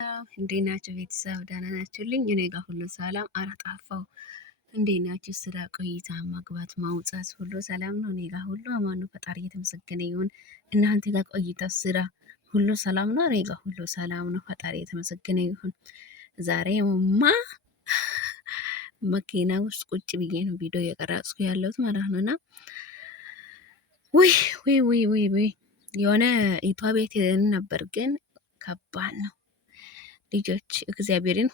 እንዴት ናችሁ ቤተሰብ? ደህና ናችሁልኝ? እኔ ጋር ሁሉ ሰላም። ኧረ ጠፋሁ። እንዴት ናችሁ? ስራ፣ ቆይታ፣ መግባት፣ ማውጣት ሁሉ ሰላም ነው? እኔ ጋር ሁሉ አማን ነው። ፈጣሪ የተመሰገነ ይሁን። እናንተ ጋር ቆይታ፣ ስራ ሁሉ ሰላም ነው? እኔ ጋር ሁሉ ሰላም ነው። ፈጣሪ የተመሰገነ ይሁን። ዛሬማ መኪና ውስጥ ቁጭ ብዬ ነው ቪዲዮ እየቀረጽኩ ያለሁት ማለት ነው። እና ውይ የሆነ ኢቷ ቤት ነበር፣ ግን ከባድ ነው። ልጆች እግዚአብሔርን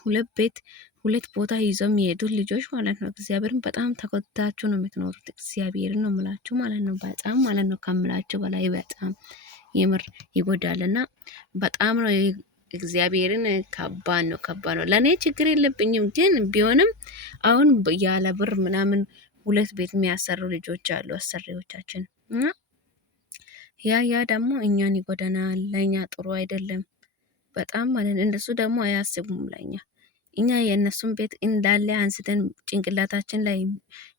ሁለት ቦታ ይዘው የሚሄዱት ልጆች ማለት ነው። እግዚአብሔርን በጣም ተቆጥታችሁ ነው የምትኖሩት። እግዚአብሔርን ነው ምላችሁ ማለት ነው። በጣም ማለት ነው ከምላችሁ በላይ በጣም የምር ይጎዳልና በጣም ነው እግዚአብሔርን ከባድ ነው። ለእኔ ችግር የለብኝም፣ ግን ቢሆንም አሁን ያለ ብር ምናምን ሁለት ቤት የሚያሰሩ ልጆች አሉ፣ አሰሪዎቻችን። ያ ደግሞ እኛን ይጎዳናል፣ ለእኛ ጥሩ አይደለም በጣም ማለት ነው። እንደሱ ደግሞ አያስቡም ለኛ። እኛ የእነሱን ቤት እንዳለ አንስተን ጭንቅላታችን ላይ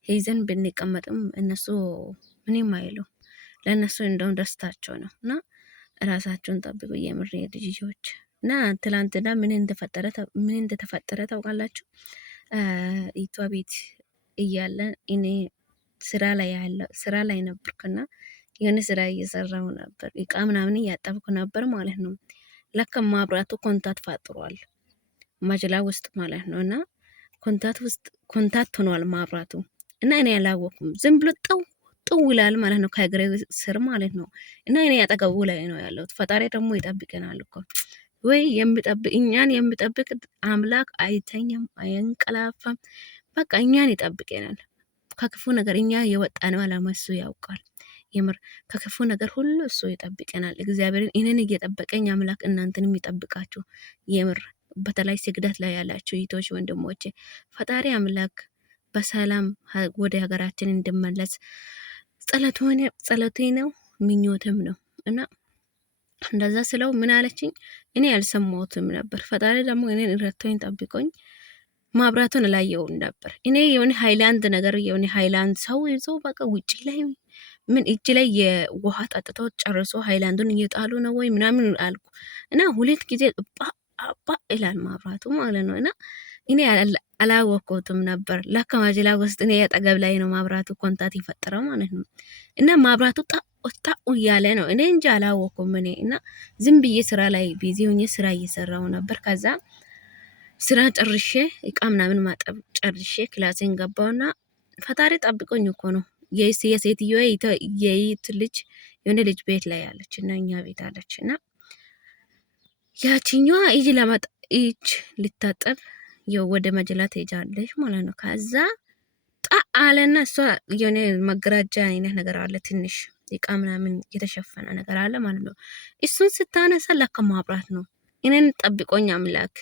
ይዘን ብንቀመጥም እነሱ ምንም አይሉ። ለእነሱ እንደውም ደስታቸው ነው። እና ራሳቸውን ጠብቁ የምር ልጆች። እና ትላንትና ምን እንደተፈጠረ ታውቃላችሁ? ኢቷ ቤት እያለን እኔ ስራ ላይ ነበርኩና የሆነ ስራ እየሰራው ነበር፣ እቃ ምናምን እያጠብኩ ነበር ማለት ነው። ለካ ማብራቱ ኮንታት ፋጥሯል ማጅላ ውስጥ ማለት ነው። እና ኮንታት ሆኗል ማብራቱ። እና እኔ አላወኩም። ዝም ብሎ ጠው ይላል ማለት ነው፣ ከእግሬ ስር ማለት ነው። እና እኔ ያጠገቡ ላይ ነው ያለሁት። ፈጣሪ ደግሞ ይጠብቀናል እኮ ወይ እኛን የሚጠብቅ አምላክ አይተኛም፣ አያንቀላፋም። በቃ እኛን ይጠብቀናል ከክፉ ነገር። እኛ የወጣነው አላማ እሱ ያውቃል። የምር ከክፉ ነገር ሁሉ እሱ ይጠብቀናል። እግዚአብሔርን እኔን እየጠበቀኝ አምላክ እናንተንም ይጠብቃችሁ። የምር በተለይ ስግደት ላይ ያላችሁ እህቶች ወንድሞቼ፣ ፈጣሪ አምላክ በሰላም ወደ ሀገራችን እንድመለስ ጸሎቴ ነው ምኞትም ነው። እና እንደዛ ስለው ምን አለችኝ? እኔ ያልሰማሁትም ነበር። ፈጣሪ ደግሞ እኔን ረድቶኝ ጠብቆኝ ማብራቱን ላየውን ነበር። እኔ የሆነ ሃይላንድ ሰው ይዞ በቃ ውጪ ላይ ምን እጅ ላይ የውሃ ጠጥቶ ጨርሶ ሃይላንዱን እየጣሉ ነው ወይ ምናምን አልኩ። እና ሁለት ጊዜ አባ ይላል ማብራቱ ማለት ነው። እና እኔ አላወቅኩትም ነበር። ለካ ማጅላ ውስጥ እኔ ያጠገብ ላይ ነው ማብራቱ ኮንታት የፈጠረው ማለት ነው። እና ማብራቱ ጣኡ እያለ ነው። እኔ እንጂ አላወቅኩም እኔ። እና ዝም ብዬ ስራ ላይ ቢዚ ሆኜ ስራ እየሰራው ነበር። ከዛ ስራ ጨርሼ እቃ ምናምን ማጠብ ጨርሼ ክላሴን ገባውና ፈጣሪ ጠብቆኝ እኮ ነው የሴትዮ የይት ልጅ የሆነ ልጅ ቤት ላይ ያለች እና እኛ ቤት አለች። እና ያቺኛዋ እጅ ልታጠብ ወደ መጅላ ትሄጃለች ማለት ነው። ከዛ አለና እሷ የሆነ መግራጃ አይነት ነገር አለ፣ ትንሽ እቃ ምናምን የተሸፈነ ነገር አለ ማለት ነው። እሱን ስታነሳ ለካ ማብራት ነው። እኔን ጠብቆኝ አምላክ።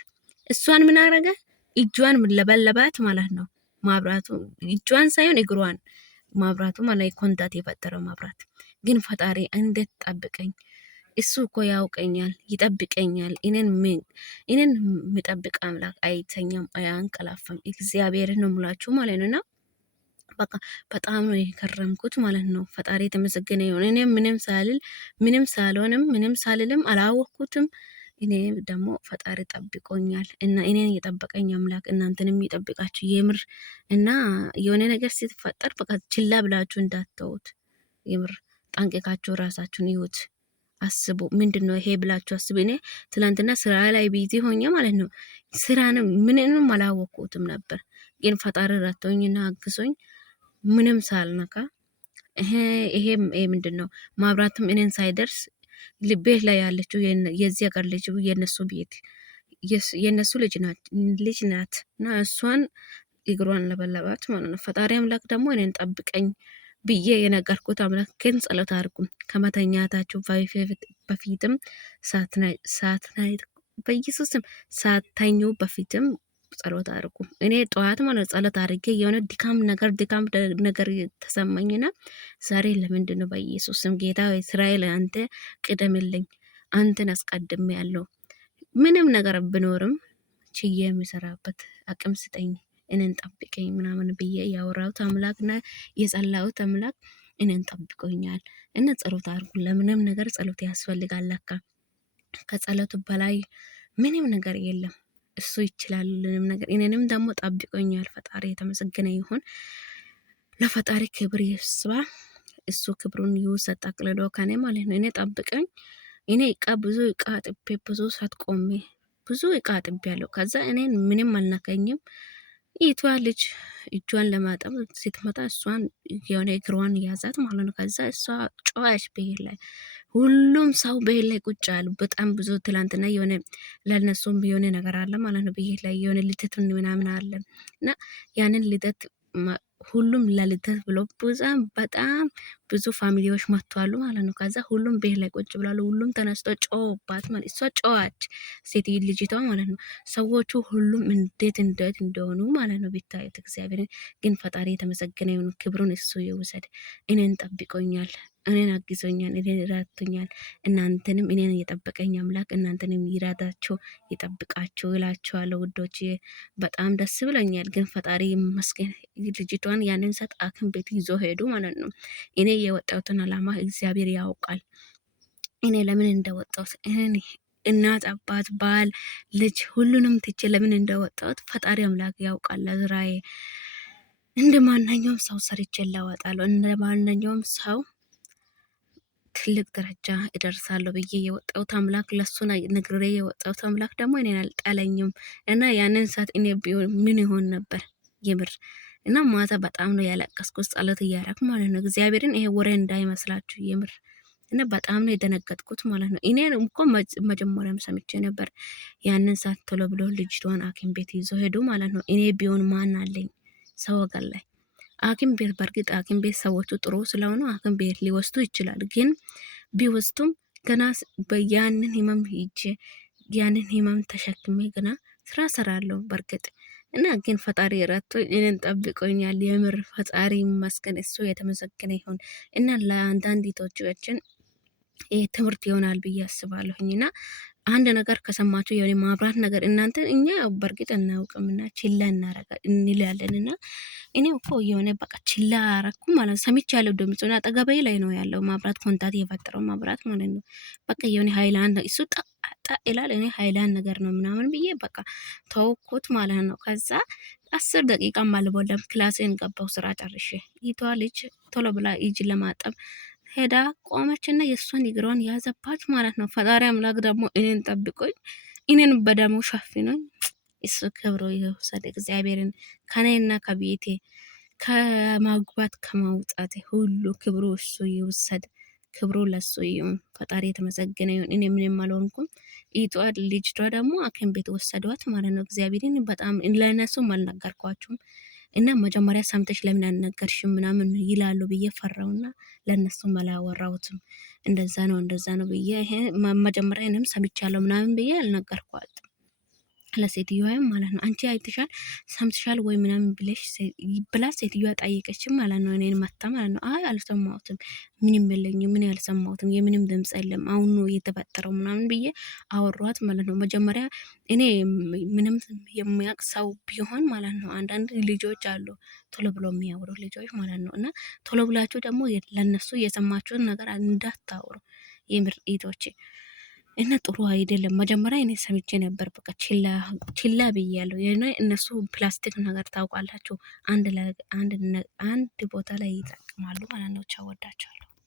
እሷን ምን አረገ? እጇን ለበለባት ማለት ነው። ማብራቱ እጇን ሳይሆን እግሯን ማብራቱ ማለት ኮንታት የፈጠረው ማብራት። ግን ፈጣሪ እንዴት ጠብቀኝ። እሱ እኮ ያውቀኛል፣ ይጠብቀኛል። እኔን የሚጠብቅ አምላክ አይተኛም፣ አያንቀላፋም። እግዚአብሔር ነው ሙላችሁ ማለት ነውና በቃ በጣም ነው የከረምኩት ማለት ነው። ፈጣሪ የተመሰገነ ይሁን። እኔ ምንም ሳልልም አላወቅኩትም። እኔ ደግሞ ፈጣሪ ጠብቆኛል እና እኔን የጠበቀኝ አምላክ እናንተንም ይጠብቃችሁ የምር። እና የሆነ ነገር ሲፈጠር በቃ ችላ ብላችሁ እንዳትተውት። የምር ጠንቅቃችሁ ራሳችሁን ይሁት አስቡ። ምንድነው ይሄ ብላችሁ አስቡ። እኔ ትላንትና ስራ ላይ ቢዚ ሆኜ ማለት ነው ስራንም ምንም አላወቅኩትም ነበር። ግን ፈጣሪ ረድቶኝና አግዞኝ ምንም ሳልነካ ይሄ ምንድነው ማብራትም እኔን ሳይደርስ ቤት ላይ ያለችው የዚህ ሀገር ልጅ የነሱ ልጅ ናት እና እሷን እግሯን ለበለባት ማለት ነው። ፈጣሪ አምላክ ደግሞ እኔን ጠብቀኝ ብዬ የነገርኩት አምላክ ግን ጸሎት አድርጉም ከመተኛታችሁ በፊትም በኢየሱስም ሳተኙ በፊትም ጸሎት አድርጉ። እኔ ጠዋት ማለት ጸሎት አድርጌ የሆነ ድካም ነገር ተሰማኝና ዛሬ ለምንድን ነው በኢየሱስም ጌታ እስራኤል አንተ ቅደምልኝ፣ አንተን አስቀድሜ ያለው ምንም ነገር ብኖርም ችዬ የሚሰራበት አቅም ስጠኝ፣ እኔን ጠብቀኝ ምናምን ብዬ ያወራሁት አምላክና የጸላሁት አምላክ እኔን ጠብቆኛል። እና ጸሎት አድርጉ። ለምንም ነገር ጸሎት ያስፈልጋል ለካ። ከጸሎት በላይ ምንም ነገር የለም። እሱ ይችላል ሁሉንም ነገር። እኔንም ደግሞ ጠብቆኛል። ፈጣሪ የተመሰገነ ይሁን። ለፈጣሪ ክብር ይስባ። እሱ ክብሩን ይውሰድ ጠቅልሎ ከኔ ማለት ነው። እኔ ጠብቀኝ። እኔ ብዙ እቃ ጥቤ ብዙ ሰዓት ቆሜ ብዙ እቃ ጥቤ ያለው ከዛ እኔን ምንም አልናከኝም። ይቷ ልጅ እጇን ለማጠብ ስትመጣ እሷን የሆነ እግሯን ያዛት ማለት ነው። ከዛ እሷ ጨዋች ብሄር ላይ ሁሉም ሰው ብሄር ላይ ቁጭ አሉ። በጣም ብዙ ትላንትና የሆነ ለነሱም የሆነ ነገር አለ ማለት ነው። ብሄር ላይ የሆነ ልደቱን ምናምን አለ እና ያንን ልደት ሁሉም ለልደት ብሎ በጣም ብዙ ፋሚሊዎች መጥተዋሉ ማለት ነው። ከዛ ሁሉም ቤት ላይ ቁጭ ብላሉ። ሁሉም ተነስቶ ጮባት ማለት እሷ ጮዋች ሴት ልጅቷ ማለት ነው። ሰዎቹ ሁሉም እንዴት እንደሆኑ ማለት ነው ቢታዩት። እግዚአብሔር ግን ፈጣሪ የተመሰገነ ይሁን፣ ክብሩን እሱ ይውሰድ። እኔን ጠብቆኛል፣ እኔን አግዞኛል፣ እኔን ይራቶኛል። እናንተንም እኔን የጠበቀኝ አምላክ እናንተንም ይራዳቸው ይጠብቃቸው እላቸዋለሁ ውዶች። በጣም ደስ ብለኛል። ግን ፈጣሪ ይመስገን ልጅቷን ያንን ሰጥ አክም ቤት ይዞ ሄዱ ማለት ነው። እኔ የወጣሁትን አላማ እግዚአብሔር ያውቃል። እኔ ለምን እንደወጣሁት እናት፣ አባት፣ ባል፣ ልጅ ሁሉንም ትቼ ለምን እንደወጣሁት ፈጣሪ አምላክ ያውቃል። ለዝራዬ እንደ ማንኛውም ሰው ሰርቼ ለወጣለሁ። እንደ ማንኛውም ሰው ትልቅ ደረጃ እደርሳለሁ ብዬ የወጣሁት አምላክ ለሱ ነግሬ የወጣሁት አምላክ ደግሞ እኔን አልጣለኝም እና ያንን ሰዓት እኔ ቢሆን ምን ይሆን ነበር የምር እና ማታ በጣም ነው ያለቀስኩት፣ ጸሎት እያረኩ ማለት ነው። እግዚአብሔርን ይሄ ወሬ እንዳይመስላችሁ የምር እና በጣም ነው የደነገጥኩት ማለት ነው። እኔ እኮ መጀመሪያም ሰምቼ ነበር ያንን ሰዓት ቶሎ ብሎ ልጅቷን ሐኪም ቤት ይዞ ሄዱ ማለት ነው። እኔ ቢሆን ማን አለኝ ሰው ወገን ላይ ሐኪም ቤት በእርግጥ ሐኪም ቤት ሰዎቹ ጥሩ ስለሆኑ ሐኪም ቤት ሊወስዱ ይችላል። ግን ቢወስዱም ገና በያንን ህመም ሂጄ ያንን ህመም ተሸክሜ ገና ስራ ሰራለሁ በእርግጥ እና ግን ፈጣሪ ረቶ እኔን ጠብቆኛል። የምር ፈጣሪ ይመስገን፣ እሱ የተመሰገነ ይሁን እና ለአንዳንድ ቶቻችን ይህ ትምህርት ይሆናል ብዬ አስባለሁኝ እና አንድ ነገር ከሰማችሁ የሆነ ማብራት ነገር እናንተ እኛ በእርግጥ እናውቅምና ችላ እንላለን እና እኔ እኮ የሆነ በቃ ችላ አረኩ ማለት ሰምቼ ያለው ድምጽ አጠገቤ ላይ ነው ያለው ማብራት ኮንታት የፈጠረው ማብራት ማለት ነው። በቃ የሆነ ሃይላንድ እሱ ጠ ይላል እኔ ሃይላንድ ነገር ነው ምናምን ብዬ በቃ ተውኩት ማለት ነው። ከዛ 10 ደቂቃ አልሞላም ክላሴን ገባው ስራ ጨርሼ ይቷ ልጅ ቶሎ ብላ እጅ ለማጠብ ሄዳ ቆመችና የእሷን እግሯን ያዘባት ማለት ነው። ፈጣሪ አምላክ ደግሞ እኔን ጠብቆኝ እኔን በደሙ ሸፍኖኝ እሱ ክብሩ ይውሰድ። እግዚአብሔርን ከኔና ከቤቴ ከማግባት ከማውጣት ሁሉ ክብሩ እሱ ይውሰድ። ክብሩ ለሱ ይሁን። ፈጣሪ የተመሰገነ ይሁን። እኔ ምንም አልሆንኩም። ልጅቷ ደግሞ ሐኪም ቤት ወሰዷት ማለት ነው። እግዚአብሔርን በጣም ለእነሱም አልነገርኳችሁም እና መጀመሪያ ሰምተሽ ለምን አልነገርሽም ምናምን ይላሉ ብዬ ፈራውና ለእነሱም አላወራሁትም። እንደዛ ነው ብዬ ይሄ መጀመሪያ እኔም ሰምቻለሁ ምናምን ብዬ አልነገርኳትም ለሴትዮዋም ማለት ነው። አንቺ አይተሻል ሰምተሻል ወይ ምናምን ብላ ሴትዮዋ ጠየቀችም ማለት ነው። እኔን መታ ማለት ነው። አይ አልሰማሁትም፣ ምንም የለኝም፣ ምን ያልሰማሁትም የምንም ድምጽ የለም፣ አሁን ነው የተፈጠረው ምናምን ብዬ አወሯት ማለት ነው። መጀመሪያ እኔ ምንም የሚያውቅ ሰው ቢሆን ማለት ነው አንዳንድ ልጆች አሉ ቶሎ ብሎ የሚያወሩ ልጆች ማለት ነው። እና ቶሎ ብላችሁ ደግሞ ለነሱ የሰማችሁን ነገር እንዳታወሩ የምር ኢቶቼ እና ጥሩ አይደለም። መጀመሪያ እኔ ሰምቼ ነበር በቃ ችላ ብያለሁ። እነሱ ፕላስቲክ ነገር ታውቃላችሁ አንድ ቦታ ላይ ይጠቅማሉ ማለት ነው። ቻው፣ ወዳቸዋለሁ።